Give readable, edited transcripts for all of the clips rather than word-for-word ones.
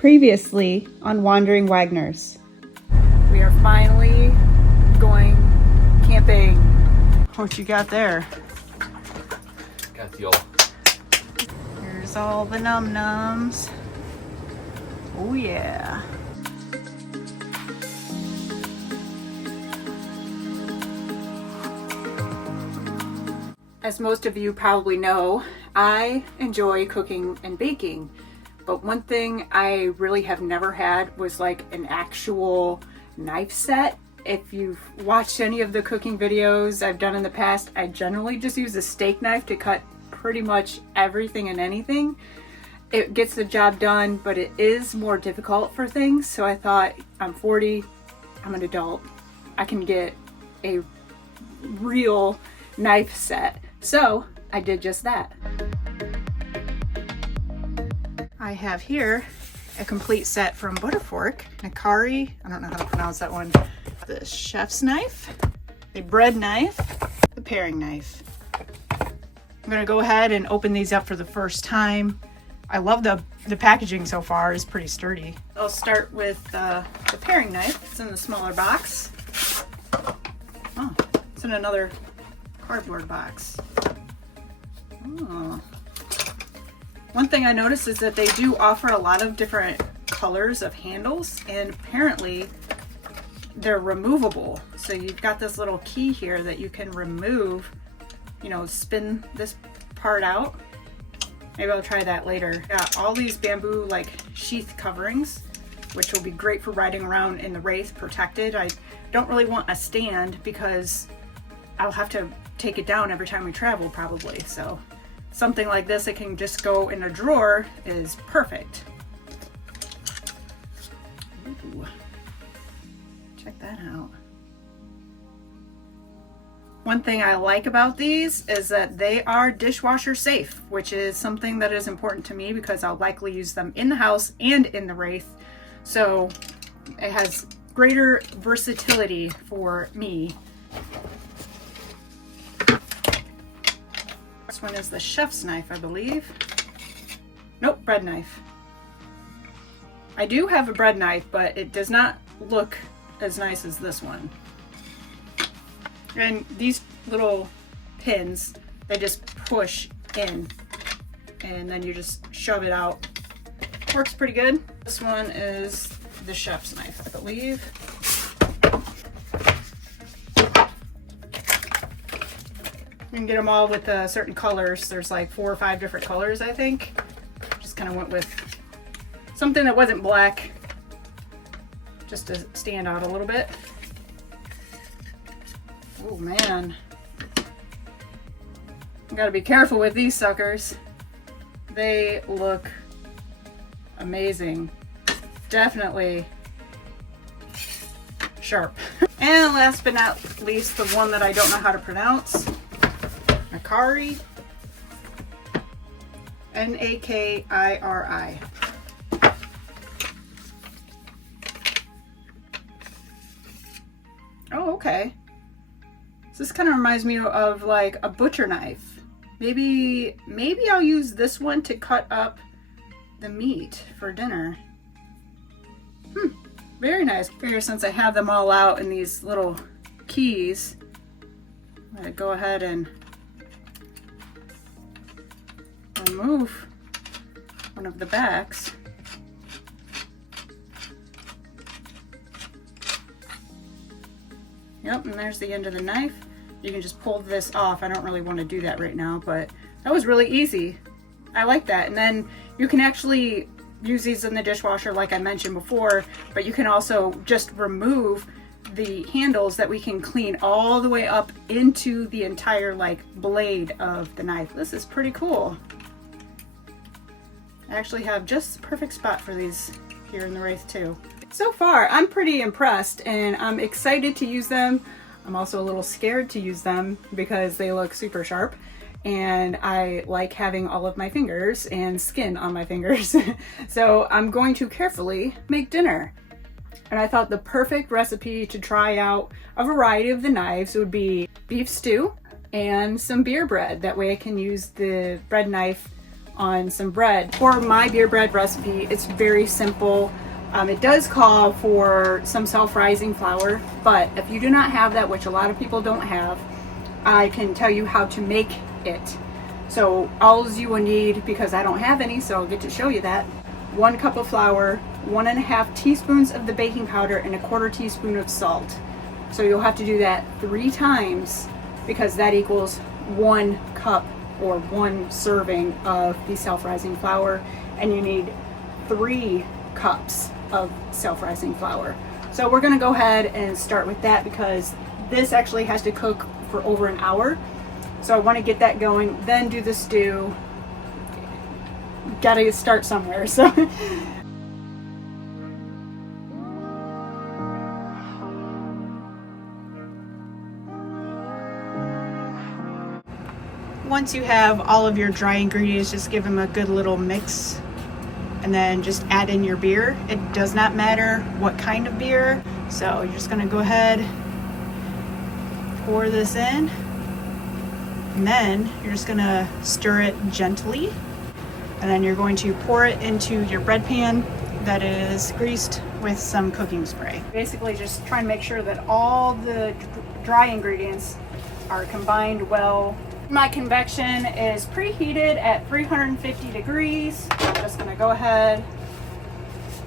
Previously on Wandering Wagners. We are finally going camping. What you got there? Got the old. Here's all the num-nums. Oh yeah. As most of you probably know, I enjoy cooking and baking. But one thing I really have never had was like an actual knife set. If you've watched any of the cooking videos I've done in the past, I generally just use a steak knife to cut pretty much everything and anything. It gets the job done, but it is more difficult for things. So I thought, I'm 40, I'm an adult, I can get a real knife set. So I did just that. I have here a complete set from Butterfork, nakiri, I don't know how to pronounce that one, the chef's knife, the bread knife, the paring knife. I'm gonna go ahead and open these up for the first time. I love the packaging so far, is pretty sturdy. I'll start with the paring knife. It's in the smaller box. Oh, it's in another cardboard box. Oh. One thing I noticed is that they do offer a lot of different colors of handles, and apparently they're removable. So you've got this little key here that you can remove, spin this part out. Maybe I'll try that later. Got all these bamboo like sheath coverings, which will be great for riding around in the Wraith protected. I don't really want a stand because I'll have to take it down every time we travel probably. So something like this that can just go in a drawer is perfect. Ooh. Check that out. One thing I like about these is that they are dishwasher safe, which is something that is important to me because I'll likely use them in the house and in the Wraith. So it has greater versatility for me. This one is the chef's knife, I believe. Nope, bread knife. I do have a bread knife, but it does not look as nice as this one. And these little pins, they just push in and then you just shove it out. Works pretty good. This one is the chef's knife, I believe. You can get them all with certain colors. There's like 4 or 5 different colors, I think. Just kind of went with something that wasn't black, just to stand out a little bit. Oh man. I gotta be careful with these suckers. They look amazing. Definitely sharp. And last but not least, the one that I don't know how to pronounce. Nakiri, N-A-K-I-R-I. Oh, okay. So this kind of reminds me of like a butcher knife. Maybe I'll use this one to cut up the meat for dinner. Very nice. Figure since I have them all out in these little keys, I'm gonna go ahead and remove one of the backs. Yep, and there's the end of the knife. You can just pull this off. I don't really want to do that right now, but that was really easy. I like that. And then you can actually use these in the dishwasher like I mentioned before, but you can also just remove the handles that we can clean all the way up into the entire like blade of the knife. This is pretty cool. I actually have just the perfect spot for these here in the Wraith too. So far, I'm pretty impressed and I'm excited to use them. I'm also a little scared to use them because they look super sharp and I like having all of my fingers and skin on my fingers. So I'm going to carefully make dinner. And I thought the perfect recipe to try out a variety of the knives would be beef stew and some beer bread. That way I can use the bread knife on some bread. For my beer bread recipe, it's very simple. It does call for some self-rising flour, but if you do not have that, which a lot of people don't have, I can tell you how to make it. So all you will need, because I don't have any, so I'll get to show you that, 1 cup of flour, 1.5 teaspoons of the baking powder, and 1/4 teaspoon of salt. So you'll have to do that 3 times because that equals 1 cup or 1 serving of the self-rising flour, and you need 3 cups of self-rising flour. So we're gonna go ahead and start with that because this actually has to cook for over an hour. So I wanna get that going, then do the stew. Gotta start somewhere, so. Once you have all of your dry ingredients, just give them a good little mix and then just add in your beer. It does not matter what kind of beer. So you're just gonna go ahead, pour this in, and then you're just gonna stir it gently. And then you're going to pour it into your bread pan that is greased with some cooking spray. Basically just trying to make sure that all the dry ingredients are combined well. My convection is preheated at 350 degrees. I'm just gonna go ahead,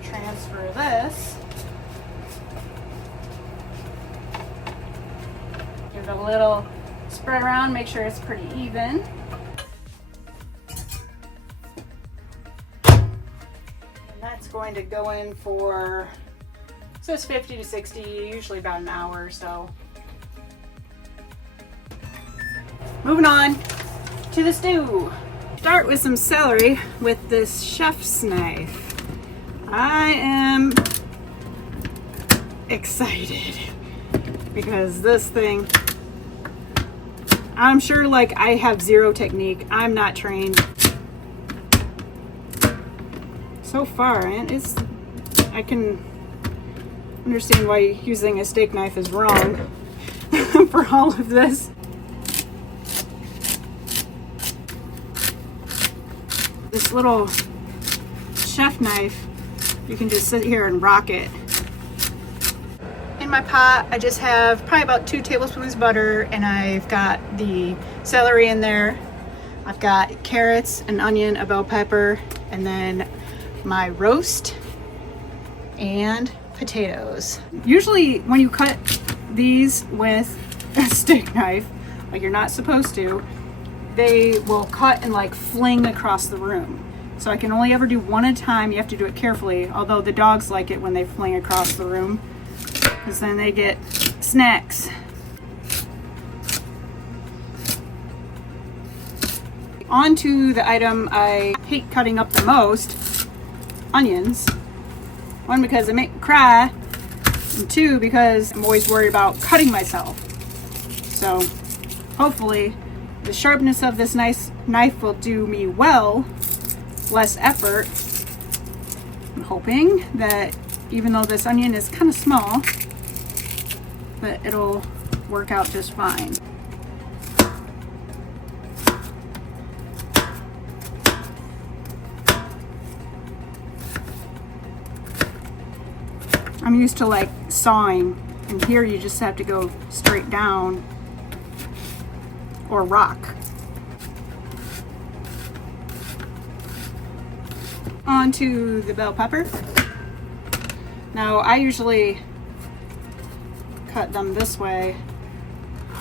transfer this. Give it a little spread around, make sure it's pretty even. And that's going to go in for, so it's 50 to 60, usually about an hour or so. Moving on to the stew. Start with some celery with this chef's knife. I am excited because this thing, I'm sure like I have zero technique. I'm not trained. So far, and I can understand why using a steak knife is wrong for all of this. This little chef knife, you can just sit here and rock it. In my pot, I just have probably about 2 tablespoons of butter, and I've got the celery in there. I've got carrots, an onion, a bell pepper, and then my roast and potatoes. Usually when you cut these with a steak knife, like you're not supposed to, they will cut and like fling across the room. So I can only ever do one at a time. You have to do it carefully, although the dogs like it when they fling across the room because then they get snacks. On to the item I hate cutting up the most, onions. 1, because they make me cry, and 2, because I'm always worried about cutting myself. So hopefully the sharpness of this nice knife will do me well, less effort. I'm hoping that even though this onion is kind of small, that it'll work out just fine. I'm used to like sawing, and here you just have to go straight down or rock. On to the bell pepper. Now I usually cut them this way,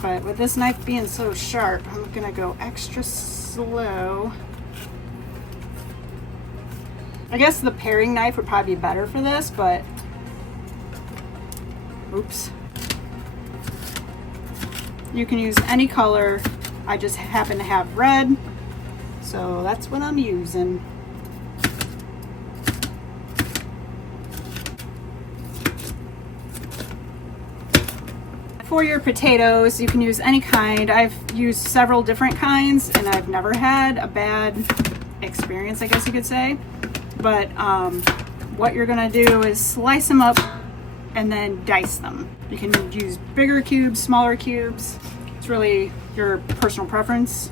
but with this knife being so sharp, I'm gonna go extra slow. I guess the paring knife would probably be better for this, but oops. You can use any color. I just happen to have red, so that's what I'm using. For your potatoes, you can use any kind. I've used several different kinds and I've never had a bad experience, I guess you could say. But what you're gonna do is slice them up and then dice them. You can use bigger cubes, smaller cubes. It's really your personal preference.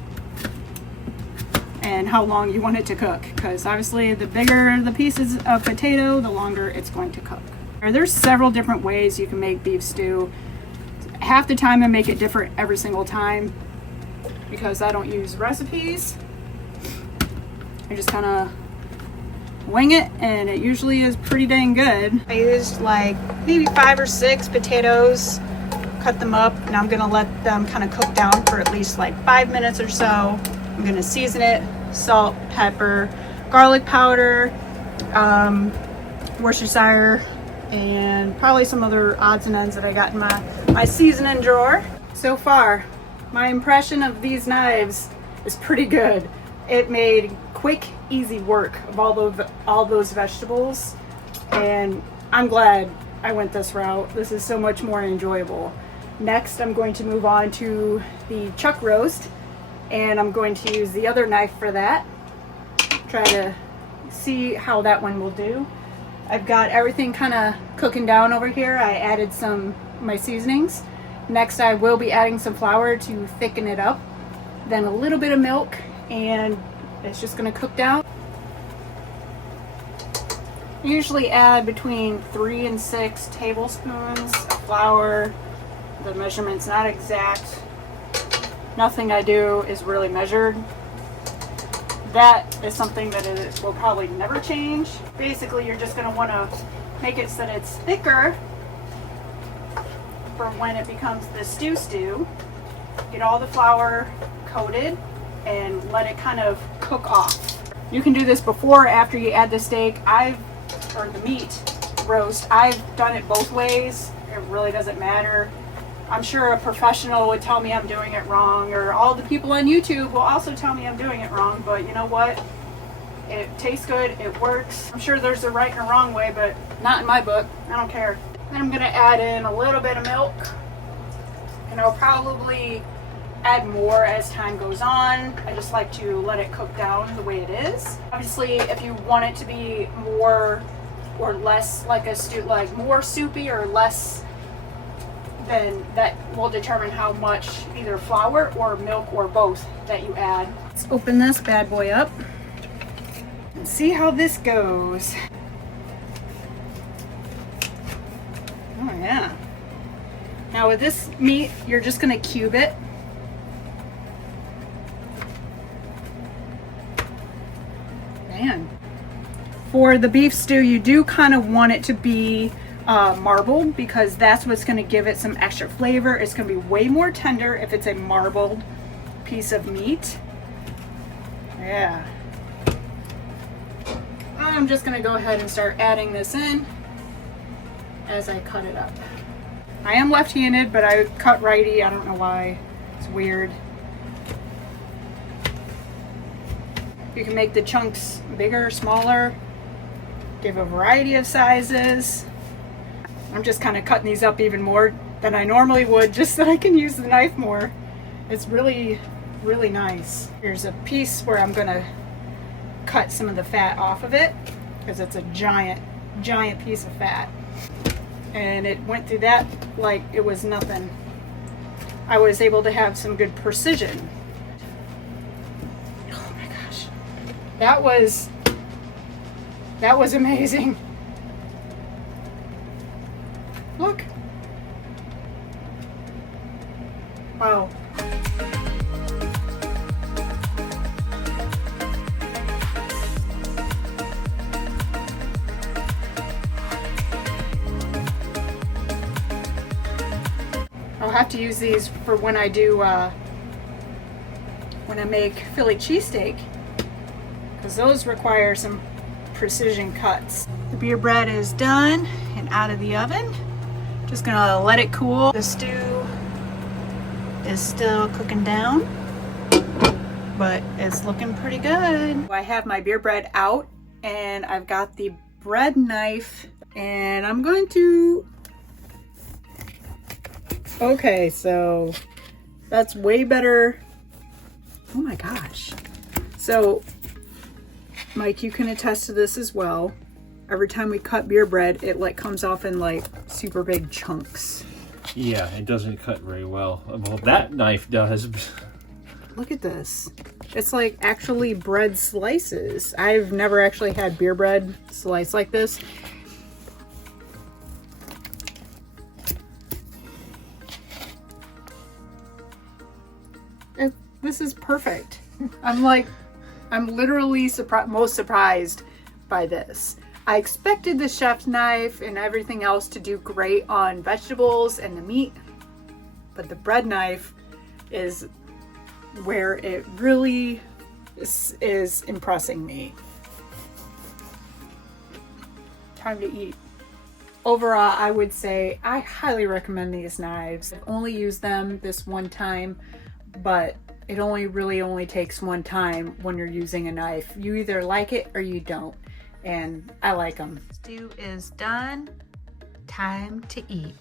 and how long you want it to cook, because obviously the bigger the pieces of potato, the longer it's going to cook. There's several different ways you can make beef stew. Half the time I make it different every single time because I don't use recipes. I just kind of wing it, and it usually is pretty dang good. I used like maybe 5 or 6 potatoes, cut them up, and I'm gonna let them kind of cook down for at least like 5 minutes or so. I'm gonna season it, salt, pepper, garlic powder, Worcestershire, and probably some other odds and ends that I got in my seasoning drawer. So far, my impression of these knives is pretty good. It made quick, easy work of all those vegetables, and I'm glad I went this route. This is so much more enjoyable. Next, I'm going to move on to the chuck roast, and I'm going to use the other knife for that. Try to see how that one will do. I've got everything kind of cooking down over here. I added my seasonings. Next, I will be adding some flour to thicken it up, then a little bit of milk, and it's just going to cook down. I usually add between 3 and 6 tablespoons of flour. The measurement's not exact. Nothing I do is really measured. That is something that will probably never change. Basically, you're just going to want to make it so that it's thicker for when it becomes the stew. Get all the flour coated and let it kind of cook off. You can do this before or after you add the steak. Or the meat roast. I've done it both ways. It really doesn't matter. I'm sure a professional would tell me I'm doing it wrong, or all the people on YouTube will also tell me I'm doing it wrong, but you know what? It tastes good, it works. I'm sure there's a right and a wrong way, but not in my book. I don't care. Then I'm gonna add in a little bit of milk, and I'll probably add more as time goes on. I just like to let it cook down the way it is. Obviously, if you want it to be more or less like a stew, like more soupy or less, then that will determine how much either flour or milk or both that you add. Let's open this bad boy up and see how this goes. Oh yeah. Now with this meat, you're just gonna cube it. Man. For the beef stew, you do kind of want it to be marbled, because that's what's going to give it some extra flavor. It's going to be way more tender if it's a marbled piece of meat. Yeah. I'm just going to go ahead and start adding this in as I cut it up. I am left-handed, but I cut righty. I don't know why. It's weird. You can make the chunks bigger, smaller, give a variety of sizes. I'm just kind of cutting these up even more than I normally would, just so I can use the knife more. It's really, really nice. Here's a piece where I'm gonna cut some of the fat off of it, because it's a giant, giant piece of fat. And it went through that like it was nothing. I was able to have some good precision. Oh my gosh. That was amazing. Look. Wow. I'll have to use these for when I do, when I make Philly cheesesteak, because those require some precision cuts. The beer bread is done and out of the oven. Just gonna let it cool. The stew is still cooking down, but it's looking pretty good. I have my beer bread out, and I've got the bread knife, and I'm going to... Okay, so that's way better. Oh my gosh. So, Mike, you can attest to this as well. Every time we cut beer bread, it like comes off in like super big chunks. Yeah, it doesn't cut very well. Well, that knife does. Look at this. It's like actually bread slices. I've never actually had beer bread sliced like this. This is perfect. I'm literally most surprised by this. I expected the chef's knife and everything else to do great on vegetables and the meat, but the bread knife is where it really is impressing me. Time to eat. Overall, I would say I highly recommend these knives. I've only used them this one time, but it really only takes one time when you're using a knife. You either like it or you don't, and I like them. Stew is done. Time to eat.